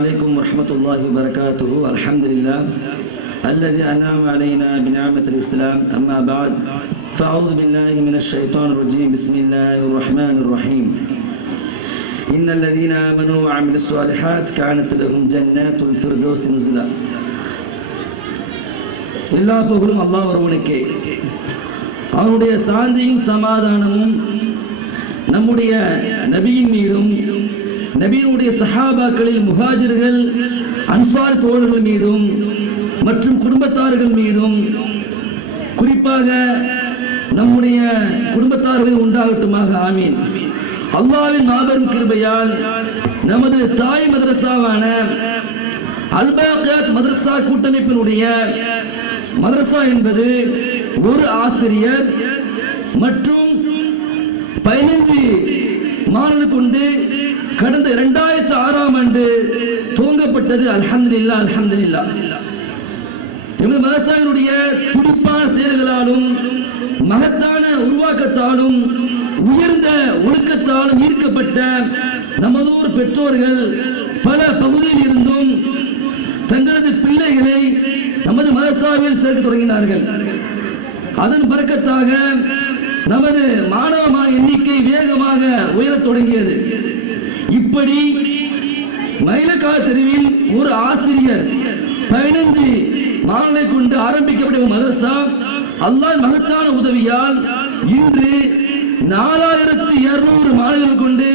عليكم ورحمة الله وبركاته. الحمد لله الذي أنعم علينا بنعمة الإسلام. أما بعد فأعوذ بالله من الشيطان الرجيم. بسم الله الرحمن الرحيم. إن الذين آمنوا وعملوا الصالحات كانت لهم جنات الفردوس نزلا. எல்லா புகழும் அல்லாஹ் ஒருவனுக்கே. அவனுடைய சாந்தியும் சமாதானமும் நம்முடைய நபியின் மீதும் நபியினுடைய சஹாபாக்களில் முஹாஜிர்கள் அன்சார் தோழர்கள் மீதும் மற்றும் குடும்பத்தார்கள் மீதும் குறிப்பாக நம்முடைய குடும்பத்தார்கள் உண்டாகட்டுமாக. ஆமீன். அல்லாஹ்வின் மாபெரும் கிருபையால் நமது தாய் மதரசாவான அல்-பாக்கியாத் மதரசா கூட்டமைப்பினுடைய மதரசா என்பது ஒரு ஆசிரியர் மற்றும் 15 மாணவர்கள் கொண்டு கடந்த 2006ஆம் ஆண்டு துவங்கப்பட்டது. அல்ஹம்துலில்லாஹ் அல்ஹம்துலில்லாஹ். எமது மதரசாவினுடைய துடிப்பான செயல்களாலும் மகத்தான உருவாக்கத்தாலும் உயர்ந்த ஒழுக்கத்தாலும் ஈர்க்கப்பட்ட நமதூர் பெற்றோர்கள் பல பகுதியில் இருந்தும் தங்களது பிள்ளைகளை நமது மதரசாவில் சேர்க்க தொடங்கினார்கள். அதன் பரக்கத்தாக நமது மாணவ எண்ணிக்கை வேகமாக உயரத் தொடங்கியது. இப்படி மயிலக்கால தெருவில் ஒரு ஆசிரியர் 15 மாணவர்களை கொண்டு ஆரம்பிக்கப்பட்ட மதரசா அல்லாஹ் மகத்தான உதவியால் இன்று 4200 மாணவர்கள் கொண்டு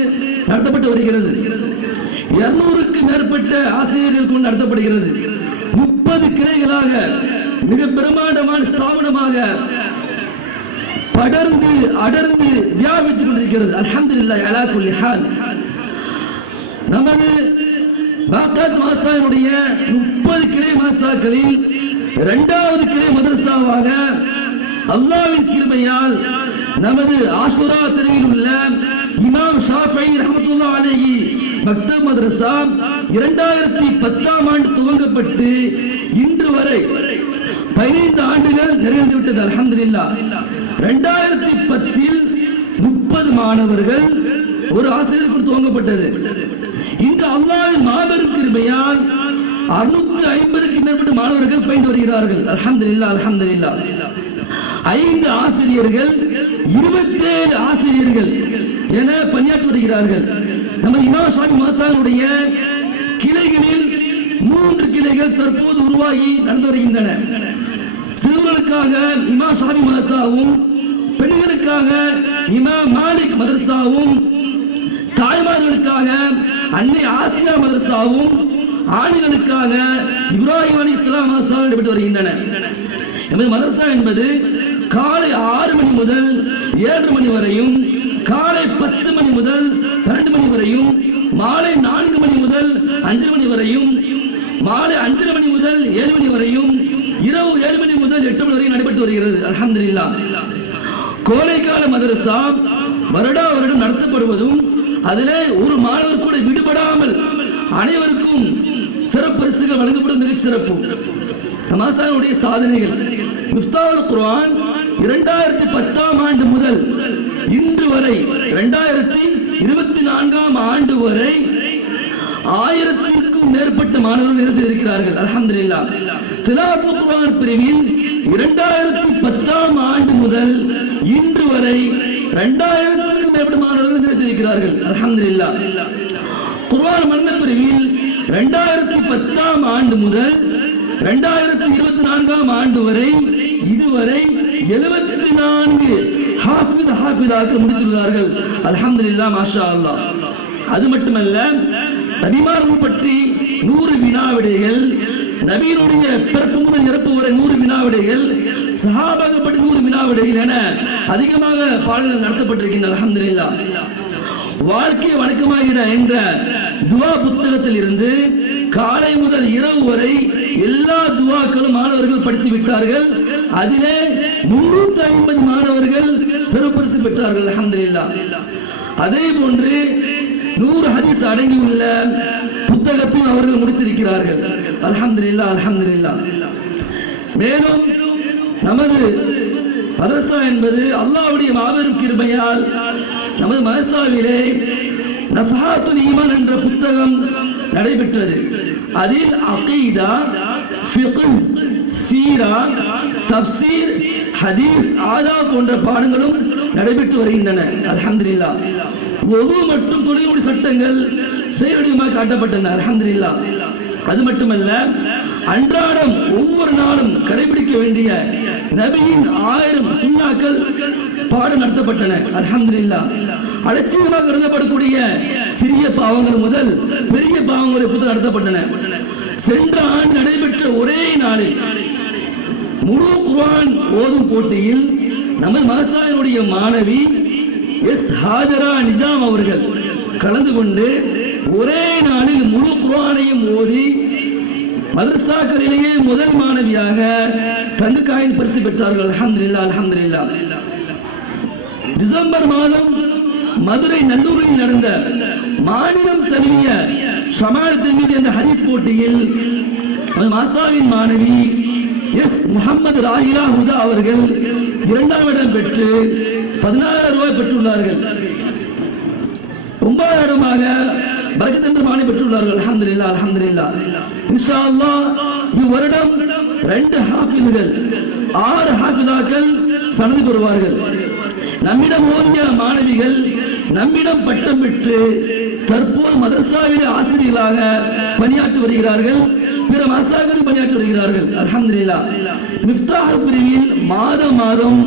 நடத்தப்பட்டு வருகிறது. 200க்கு மேற்பட்ட ஆசிரியர்கள் கொண்டு நடத்தப்படுகிறது. 30 கிளைகளாக மிக பிரம்மாண்டமான ஸ்தாபனமாக படர்ந்து அடர்ந்து வியாபித்துக் கொண்டிருக்கிறது. அல்ஹம்துலில்லாஹ் அலா குல்லி ஹால். நமது பாக்கியாத் மதரசாவினுடைய 30 கிளை மதரசாக்களில் 2வது கிளை மதரசாவாக அல்லாஹ்வின் கிருபையால் நமது ஆஷுரா தெருவில் உள்ள இமாம் ஷாஃபிஈ ரஹ்மத்துல்லாஹி அலைஹி மக்தப் மதரசா 2010ஆம் ஆண்டு துவங்கப்பட்டு இன்று வரை 15 ஆண்டுகள் நிறைவடைந்து விட்டது. அல்ஹம்துலில்லாஹ். 2010இல் 30 மாணவர்கள் ஒரு ஆசிரியர் கொண்டு துவங்கப்பட்டது. இன்று அல்லாஹ்வின் மாபெரும் கிருபையால் 650க்கு மேற்பட்ட மாணவர்கள் பயின்று வருகிறார்கள். அல்ஹம்துலில்லாஹ் அல்ஹம்துலில்லாஹ். 5 ஆசிரியர்கள் 27 ஆசிரியர்கள் என பணியாற்றி வருகிறார்கள். நமது இமாம் ஷாஃபிஈ மதரசாவுடைய கிளைகளில் 3 கிளைகள் தற்போது உருவாகி நடந்து வருகின்றன. சிறுவர்களுக்காக இமாம் ஷாஃபிஈ மதரசாவும், பெண்களுக்காக இமாம் மாலிக் மதரசாவும், தாய்மார்களுக்காக அன்னை ஆசியா மதரசாவும், ஆண்களுக்காக இப்ராஹிம் அலைஹிஸ்ஸலாம் மதரசா நடைபெற்று வருகின்றன. நமது மதரசா என்பது காலை 6 மணி முதல் 7 மணி வரையும், காலை 10 மணி முதல் 12 மணி வரையும், மாலை 4 மணி முதல் 5 மணி வரையும், மாலை 5 மணி முதல் 7 மணி வரையும், இரவு 7 மணி முதல் 8 மணி வரையும் நடைபெற்று வருகிறது. அல்ஹம்துலில்லாஹ். கோடைக்கால மதரசா வருடா வருடம் நடத்தப்படுவதும் அதிலே ஒரு மாணவர் கூட விடுபடாமல் அனைவருக்கும் சிறப்பு பரிசுகள் வழங்கப்படும் மிகச் சிறப்பு. மதரசாவுடைய சாதனைகள் மிஃப்தாஹுல் குர்ஆன் 2010ஆம் ஆண்டு முதல் இன்று வரை 2024ஆம் ஆண்டு வரை 1000க்கும் மேற்பட்ட மாணவர்கள் இருக்கிறார்கள். அல்ஹம்துலில்லாஹ். திலாவத்துல் குர்ஆன் பிரிவில் 2010ஆம் ஆண்டு முதல் இன்று வரை 2000க்கும் மேற்பட்ட மாணவர்கள் இருக்கிறார்கள். அல்ஹம்துலில்லாஹ். குர்ஆன் மன்ன பிரிவில் 2010ஆம் ஆண்டு முதல் 2024ஆம் ஆண்டு வரை இதுவரை 74 ஹாஃபிதாக்கள் முடித்துள்ளார்கள். அல்ஹம்துலில்லாஹ் மாஷா அல்லாஹ். அது மட்டுமல்ல, நபிமார்கள் பற்றி 100 வினாவிடைகள், நபியினுடைய பிறப்பு முதல் இறப்பு வரை 100 வினாவிடைகள், சஹாபாக்கள் பற்றி 100 வினாவிடைகள் என அதிகமாக பாடல்கள் நடத்தப்பட்டிருக்கின்றன. அல்ஹம்துலில்லாஹ். வாழ்க்கை வணக்கமாகிட என்ற துவா புத்தகத்தில் இருந்து காலை முதல் இரவு வரை எல்லா துவாக்களும் மாணவர்கள் படித்து விட்டார்கள். அதிலே 350 மாணவர்கள் சிறப்பு பரிசு பெற்றார்கள். அல்ஹம்துலில்லாஹ். அதே போன்று 100 ஹதீஸ் அடங்கியுள்ள புத்தகத்தையும் அவர்கள் முடித்திருக்கிறார்கள். அல்ஹம்துலில்லாஹ் அல்ஹம்துலில்லாஹ். மேலும் நமது மதரசா என்பது அல்லாஹ்வுடைய மாபெரும் கிருபையால் நமது மதரசாவிலே நஃபஹாத்துல் ஈமான் என்ற புத்தகம் நடைபெற்றது. அதில் அகீதா, ஃபிக்ஹ், சீரா, தஃப்சீர், ஹதீஸ், ஆதாப் போன்ற பாடங்களும் நடைபெற்று வருகின்றன. அல்ஹம்துலில்லாஹ். வுது மற்றும் தொழுகையுடைய சட்டங்கள் செயல்வடிவமாக காட்டப்பட்டன. அல்ஹம்துலில்லாஹ். அது மட்டுமல்ல, அன்றாடம் ஒவ்வொரு நாளும் கடைபிடிக்க வேண்டிய நபியின் 1000 சுன்னாக்கள் பாடம் நடத்தப்பட்டன. அல்ஹம்துலில்லாஹ். அலட்சியமாக கருதப்படக்கூடிய சிறிய பாவங்கள் முதல் பெரிய பாவங்கள் புத்தகம் நடத்தப்பட்டன. சென்ற ஆண்டு நடைபெற்ற ஒரே நாளில் முழு குர்ஆன் ஓதும் போட்டியில் நமது மதரசாவினுடைய மாணவி எஸ் ஹாஜரா நிஜாம் அவர்கள் கலந்து கொண்டு ஒரே நாளில் முழு குர்ஆனையும் ஓதி மதரசாக்களிலேயே முதல் மாணவியாக தங்கக்காயின் பரிசு பெற்றார்கள். அல்ஹம்துலில்லாஹ், அல்ஹம்துலில்லாஹ். டிசம்பர் மாதம் மதுரை நல்லூரில் நடந்த மாநிலம் தழுவிய ஷமாலத்தின் மீது என்ற ஹதீஸ் போட்டியில் மாசாவின் மாணவி எஸ் முகமது ராஹிலா ஹுதா அவர்கள் 2ஆம் இடம் பெற்று 16,000 ரூபாய் பெற்றுள்ளார்கள். 9ஆம் இடமாக பரக்கத் என்ற மாணவி பெற்றுள்ளார்கள். அல்ஹம்துலில்லாஹ், அல்ஹம்துலில்லாஹ். இன்ஷா அல்லாஹ் இவ்வருடம் 2 ஹாஃபிதுகள் 6 ஹாஃபிதாக்கள் சனது பெறுவார்கள். நம்மிடம் ஓதிய மாணவிகள் நம்மிடம் பட்டம் பெற்று தற்போது மதரசாவிலே ஆசிரியர்களாக பணியாற்றி வருகிறார்கள். பிற மதரசாக்களில் பணியாற்றி வருகிறார்கள். அல்ஹம்துலில்லாஹ். மிஃப்தாஹ் பிரிவில் மாதம்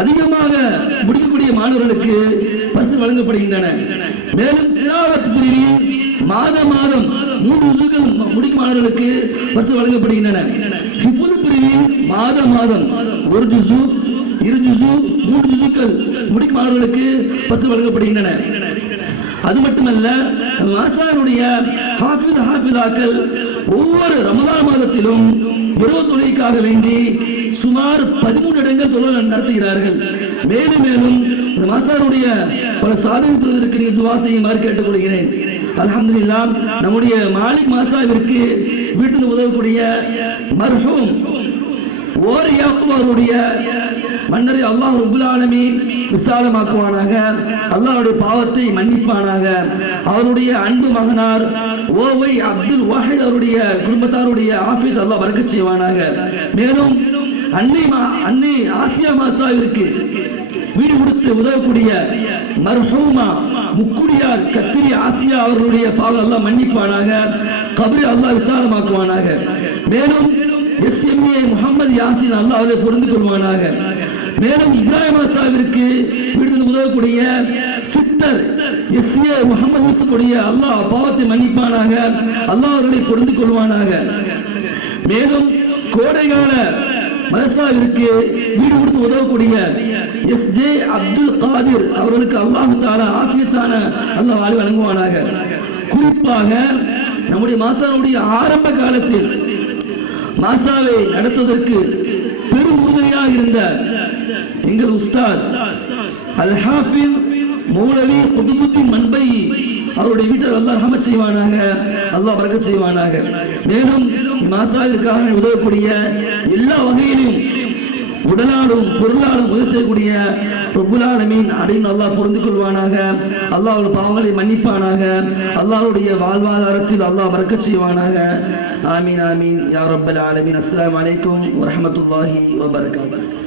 அதிகமாக முடிக்கக்கூடிய மாணவர்களுக்கு பரிசு வழங்கப்படுகின்றன. மேலும் திலாவத் பிரிவில் மாதம் 3 ஜுசுகள் முடிக்கும் மாணவர்களுக்கு பரிசு வழங்கப்படுகின்றன. ஹிஃபுல் பிரிவில் மாதம் 1 ஜுசு, 2 ஜுசு, 3 ஜுசுக்கள் முடிக்கும் மாணவர்களுக்கு பரிசு வழங்கப்படுகின்றன. அது மட்டுமல்ல, மாசானுடைய ஹாஃபிதாக்கள் ஒவ்வொரு ரமதான் மாதத்திலும் இரவு தொழுகைக்காக வேண்டி சுமார் 13 இடங்கள் தொழுகை நடத்துகிறார்கள். மேலும் இந்த மாசானுடைய பல சாதனை பெறுவதற்கு நீங்கள் துஆ செய்யுமாறு கேட்டுக்கொள்கிறேன். அல்ஹம்துலில்லாஹ். நம்முடைய மாலிக் மாசாவிற்கு வீட்டில் உதவக்கூடிய மர்ஹூம் ஓர் யாக்கூப் அவருடைய மன்னரை அல்லாஹ் ரப்புல் ஆலமீன் விசாலமாக்குவானாக. அல்லாஹ்வுடைய பாவத்தை மன்னிப்பானாக. அவருடைய அன்பு மகனார் ஓவை அப்துல் வாஹித் அவருடைய குடும்பத்தாருடைய ஆஃபியத் அல்லாஹ் பரக்கத் செய்வானாக. மேலும் அன்னை ஆசியா மாசாவிற்கு வீடு கொடுத்து உதவக்கூடிய மர்ஹூமா முக்குடியார் கத்திரி ஆசியா அவர்களுடைய பாவம் அல்லாஹ் மன்னிப்பானாக. கபரை அல்லாஹ் விசாலமாக்குவானாக. மேலும் SMA முகமது யாசின் அல்லாஹ் அவரை பொருந்து கொள்வானாக. மேலும் இப்ராஹிம் மாசாவிற்கு வீடு உதவக்கூடிய சித்தர் SA முகமது யூசுஃபுடைய அல்லாஹ் பாவத்தை மன்னிப்பானாக. அல்லாஹ் அவர்களை பொருந்து கொள்வானாக. மேலும் கோடைகால மதரசாவிற்கு வீடு கொடுத்து உதவக்கூடிய SJ அப்துல் காதிர் அவர்களுக்கு அல்லாஹ் தஆலா ஆஃபியத்தான அல்லாஹ் வாழ்வு வழங்குவானாக. குறிப்பாக நம்முடைய மாசாவுடைய ஆரம்ப காலத்தில் மாசாவை நடத்துவதற்கு பெரும் உறுதுணையாக இருந்த எங்கள் உஸ்தாத் அல் ஹாஃபில் மௌலவி குதுபுத்தீன் மன்பை அவருடைய வீட்டில் அல்லாஹ் ரஹமத் செய்வானாக. அல்லாஹ் பரக்கத் செய்வானாக. மேலும் மாசாவிற்காக உதவக்கூடிய எல்லா வகையிலும் உடலாலும் பொருளாலும் உதவி செய்யக்கூடிய ரப்புல் ஆலமீன் அடையும் அல்லாஹ் பொருந்து கொள்வானாக. அல்லாஹ்வுடைய பாவங்களை மன்னிப்பானாக. அல்லாஹ்வுடைய வாழ்வாதாரத்தில் அல்லாஹ் பரக்கத் செய்வானாக. ஆமீன் ஆமீன் யா ரப்பல் ஆலமீன். அஸ்ஸலாமு அலைக்கும் வரஹ்மத்துல்லாஹி வபரகாத்துஹு.